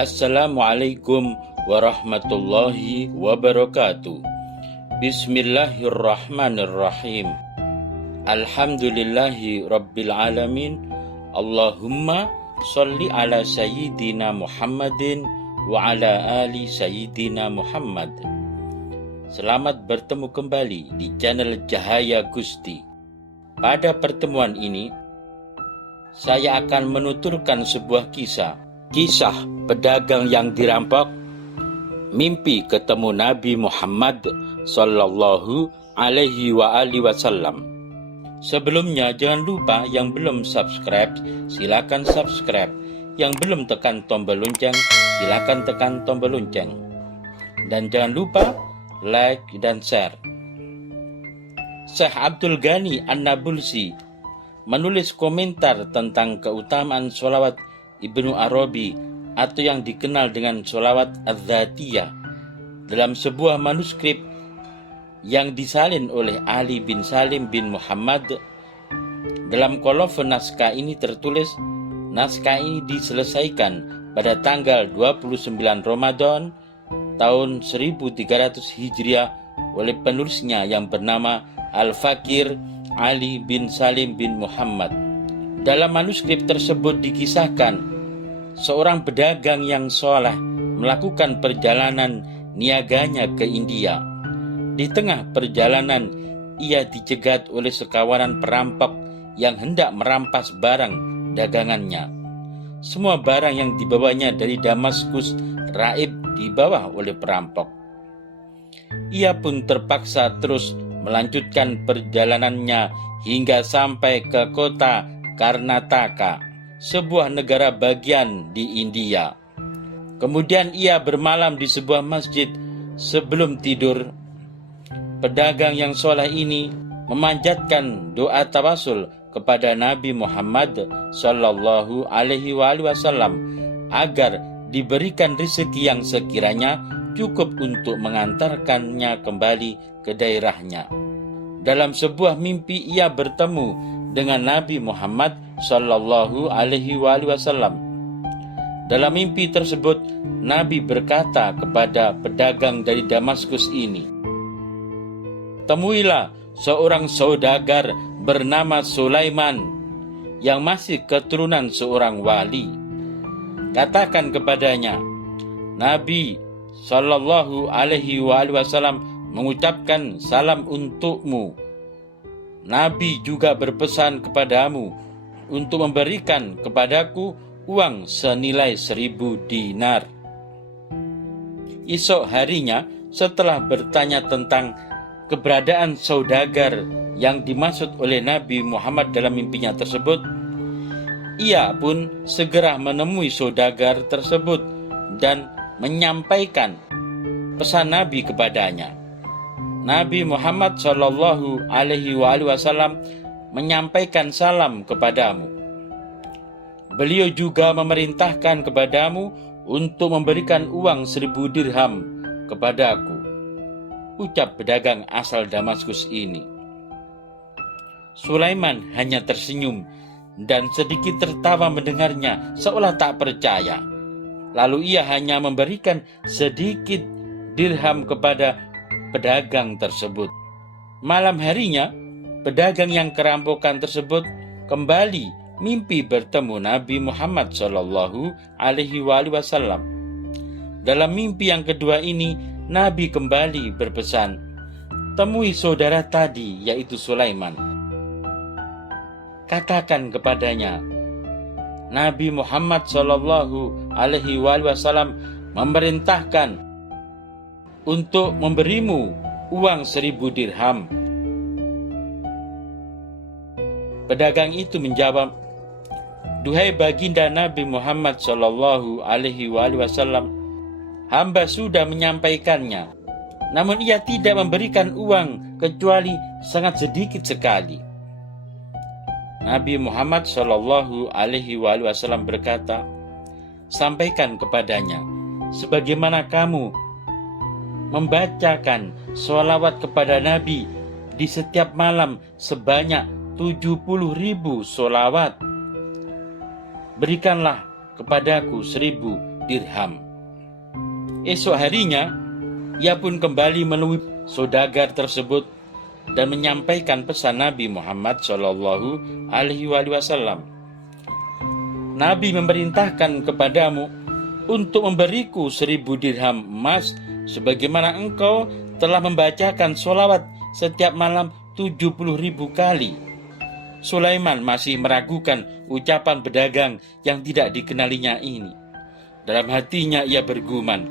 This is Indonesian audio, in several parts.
Assalamualaikum warahmatullahi wabarakatuh. Bismillahirrahmanirrahim. Alhamdulillahi rabbil alamin. Allahumma sholli ala sayyidina Muhammadin wa ala ali sayyidina Muhammad. Selamat bertemu kembali di channel Cahaya Gusti. Pada pertemuan ini, saya akan menuturkan sebuah kisah pedagang yang dirampok, mimpi ketemu Nabi Muhammad sallallahu alaihi wasallam. Sebelumnya jangan lupa yang belum subscribe, silakan subscribe. Yang belum tekan tombol lonceng, silakan tekan tombol lonceng. Dan jangan lupa like dan share. Syekh Abdul Ghani An-Nabulsi menulis komentar tentang keutamaan sholawat Ibnu Arabi atau yang dikenal dengan sholawat Az-Zatiyah dalam sebuah manuskrip yang disalin oleh Ali bin Salim bin Muhammad. Dalam kolofon naskah ini tertulis, naskah ini diselesaikan pada tanggal 29 Ramadan tahun 1300 Hijriah oleh penulisnya yang bernama Al-Fakir Ali bin Salim bin Muhammad. Dalam manuskrip tersebut dikisahkan seorang pedagang yang soleh melakukan perjalanan niaganya ke India. Di tengah perjalanan, ia dicegat oleh sekawanan perampok yang hendak merampas barang dagangannya. Semua barang yang dibawanya dari Damaskus raib dibawa oleh perampok. Ia pun terpaksa terus melanjutkan perjalanannya hingga sampai ke kota Karnataka, sebuah negara bagian di India. Kemudian ia bermalam di sebuah masjid. Sebelum tidur, pedagang yang soleh ini memanjatkan doa tawasul kepada Nabi Muhammad sallallahu alaihi wasallam agar diberikan rezeki yang sekiranya cukup untuk mengantarkannya kembali ke daerahnya. Dalam sebuah mimpi ia bertemu dengan Nabi Muhammad sallallahu alaihi wasallam. Dalam mimpi tersebut, Nabi berkata kepada pedagang dari Damaskus ini, "Temuilah seorang saudagar bernama Sulaiman yang masih keturunan seorang wali. Katakan kepadanya, Nabi sallallahu alaihi wasallam mengucapkan salam untukmu. Nabi juga berpesan kepadamu untuk memberikan kepadaku uang senilai 1000 dinar." Esok harinya, setelah bertanya tentang keberadaan saudagar yang dimaksud oleh Nabi Muhammad dalam mimpinya tersebut, ia pun segera menemui saudagar tersebut dan menyampaikan pesan Nabi kepadanya. Nabi Muhammad sallallahu alaihi wasallam menyampaikan salam kepadamu. Beliau juga memerintahkan kepadamu untuk memberikan uang 1000 dirham kepadaku, ucap pedagang asal Damaskus ini. Sulaiman hanya tersenyum dan sedikit tertawa mendengarnya seolah tak percaya. Lalu ia hanya memberikan sedikit dirham kepada pedagang tersebut. Malam harinya, pedagang yang kerampokan tersebut kembali mimpi bertemu Nabi Muhammad sallallahu alaihi wasallam. Dalam mimpi yang kedua ini, Nabi kembali berpesan, "Temui saudara tadi, yaitu Sulaiman. Katakan kepadanya, Nabi Muhammad sallallahu alaihi wasallam memerintahkan untuk memberimu uang 1000 dirham." Pedagang itu menjawab, "Duhai baginda Nabi Muhammad sallallahu alaihi wasallam, hamba sudah menyampaikannya, namun ia tidak memberikan uang kecuali sangat sedikit sekali." Nabi Muhammad sallallahu alaihi wasallam berkata, "Sampaikan kepadanya, sebagaimana kamu membacakan sholawat kepada Nabi di setiap malam sebanyak 70.000 sholawat. Berikanlah kepadaku 1000 dirham. Esok harinya, ia pun kembali menemui saudagar tersebut dan menyampaikan pesan Nabi Muhammad Shallallahu Alaihi Wasallam. Nabi memerintahkan kepadamu untuk memberiku 1000 dirham emas sebagaimana engkau telah membacakan sholawat setiap malam 70.000 kali. Sulaiman masih meragukan ucapan pedagang yang tidak dikenalinya ini. Dalam hatinya ia bergumam,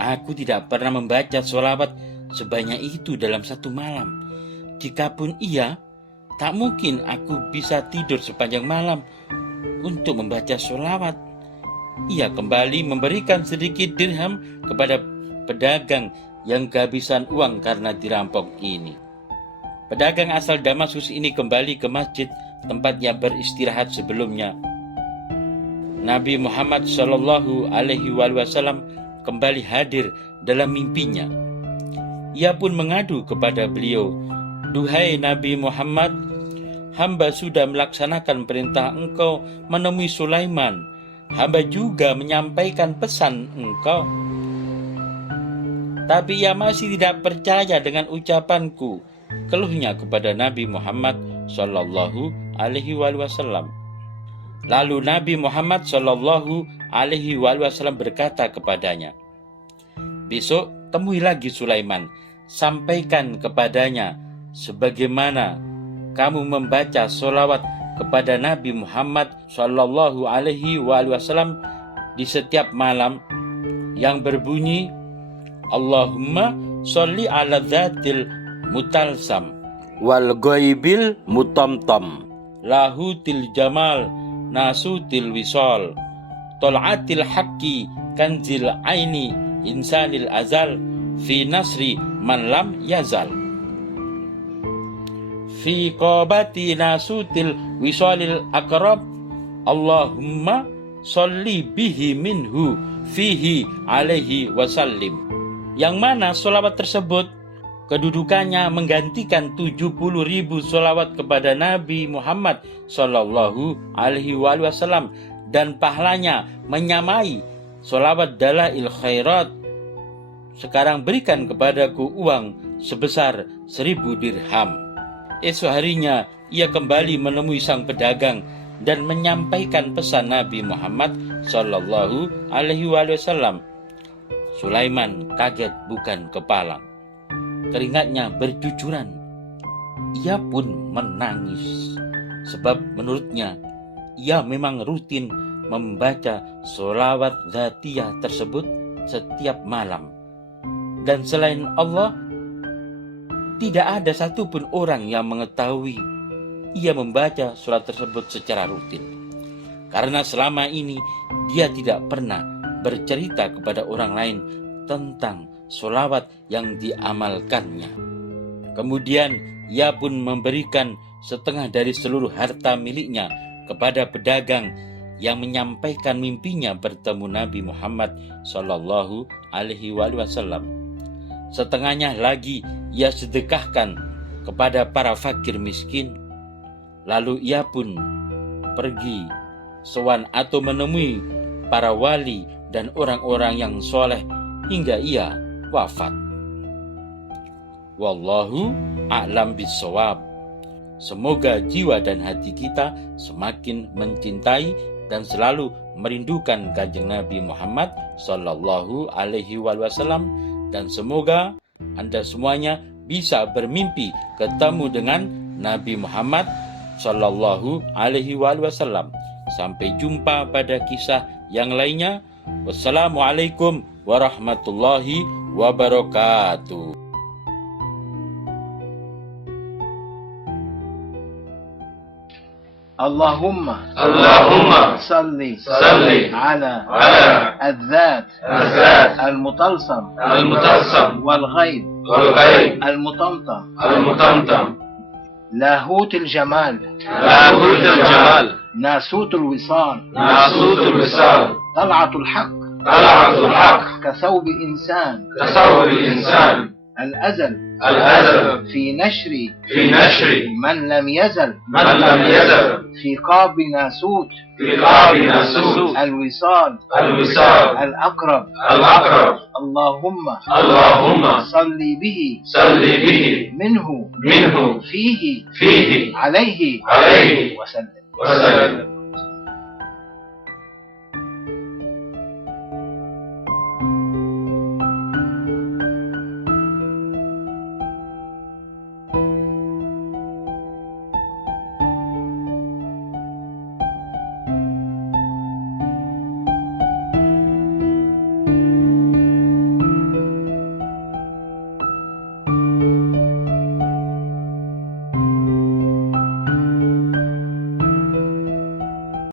aku tidak pernah membaca sholawat sebanyak itu dalam satu malam. Jikapun iya, tak mungkin aku bisa tidur sepanjang malam untuk membaca sholawat. Ia kembali memberikan sedikit dirham kepada pedagang yang kehabisan uang karena dirampok ini. Pedagang asal Damaskus ini kembali ke masjid tempat ia beristirahat sebelumnya. Nabi Muhammad Shallallahu Alaihi Wasallam kembali hadir dalam mimpinya. Ia pun mengadu kepada beliau, duhai Nabi Muhammad, hamba sudah melaksanakan perintah engkau menemui Sulaiman. Hamba juga menyampaikan pesan engkau. Tapi ia masih tidak percaya dengan ucapanku, keluhnya kepada Nabi Muhammad Shallallahu Alaihi Wasallam. Lalu Nabi Muhammad Shallallahu Alaihi Wasallam berkata kepadanya, besok temui lagi Sulaiman, sampaikan kepadanya sebagaimana kamu membaca sholawat kepada Nabi Muhammad Shallallahu Alaihi Wasallam di setiap malam yang berbunyi, Allahumma sholli ala dzatil mutalsam wal ghaibil mutamtam lahutil jamal nasutil wisol tol'atil haqqi kanzil aini insanil azal fi nasri man lam yazal fi qabati nasutil wisolil akrab Allahumma sholli bihi minhu fihi alaihi wasallim. Yang mana sholawat tersebut kedudukannya menggantikan 70.000 sholawat kepada Nabi Muhammad Sallallahu Alaihi Wasallam dan pahalanya menyamai sholawat dalail khairat. Sekarang berikan kepadaku uang sebesar 1000 dirham. Esok harinya ia kembali menemui sang pedagang dan menyampaikan pesan Nabi Muhammad Sallallahu Alaihi Wasallam. Sulaiman kaget bukan kepalang. Keringatnya bercucuran. Ia pun menangis. Sebab menurutnya, ia memang rutin membaca sholawat dzatiyah tersebut setiap malam. Dan selain Allah, tidak ada satupun orang yang mengetahui ia membaca surat tersebut secara rutin. Karena selama ini dia tidak pernah bercerita kepada orang lain tentang sholawat yang diamalkannya. Kemudian ia pun memberikan setengah dari seluruh harta miliknya kepada pedagang yang menyampaikan mimpinya bertemu Nabi Muhammad Sallallahu Alaihi Wasallam. Setengahnya lagi ia sedekahkan kepada para fakir miskin. Lalu ia pun pergi sowan atau menemui para wali dan orang-orang yang soleh hingga ia wafat. Wallahu a'lam bishawab. Semoga jiwa dan hati kita semakin mencintai dan selalu merindukan Kanjeng Nabi Muhammad Sallallahu Alaihi Wasallam, dan semoga Anda semuanya bisa bermimpi ketemu dengan Nabi Muhammad Sallallahu Alaihi Wasallam. Sampai jumpa pada kisah yang lainnya. Wassalamualaikum warahmatullahi wabarakatuh. اللهم صل على الذات المطلسم والغيب المطمطم لاهوت الجمال ناسوت الوصال طلعة الحق كثوب إنسان الأزل في نشر من لم يزل في قاب ناسوت الوصال الأقرب اللهم صل به منه فيه عليه وسلم.